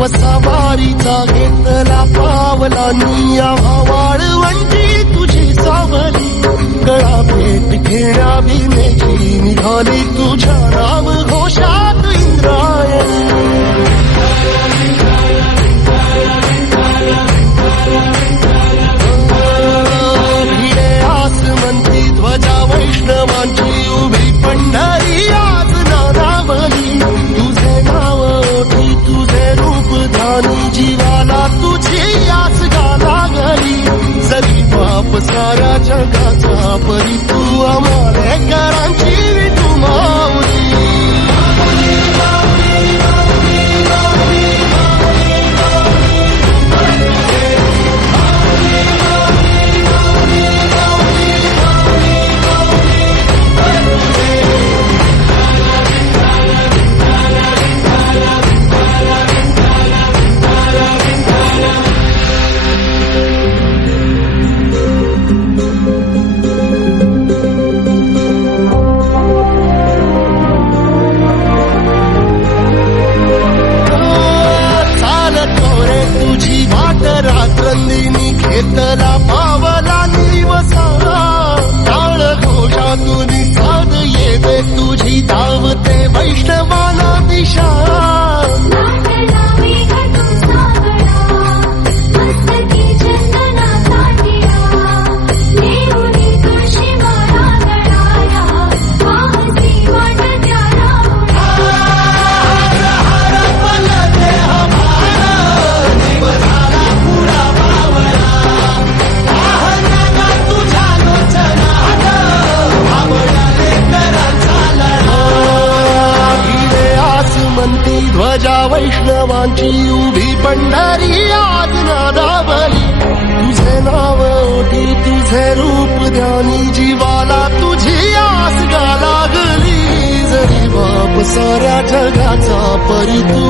वसावारीचा घेतला पावला निया वाळवंटी तुझी सावली गळा भेट घेण्या विनेची निघाली तुझ्या नाम घोषात इंद्रायणी भिडे आसमंती ध्वजा वैष्णवांची उभी पंढरी आज नारावली तुझे नाव ओठी तुझे रूप ध्यानी जीवाला तुझी आस गा लागली जरी बाप साऱ्या जगाचा परी तू आमालेकरांची विठू माऊली रात्रंदिनी घेतला पावला निवसा टाळ घोषातून साध येते तुझी धावते वैष्णवाला दिशा ध्वजा वैष्णवांची उभी पंढरी आज नादावली तुझे नाव ओठी तुझे रूप ध्यानी जीवाला तुझी आस गा लागली जरी बाप साऱ्या जगाचा परी तू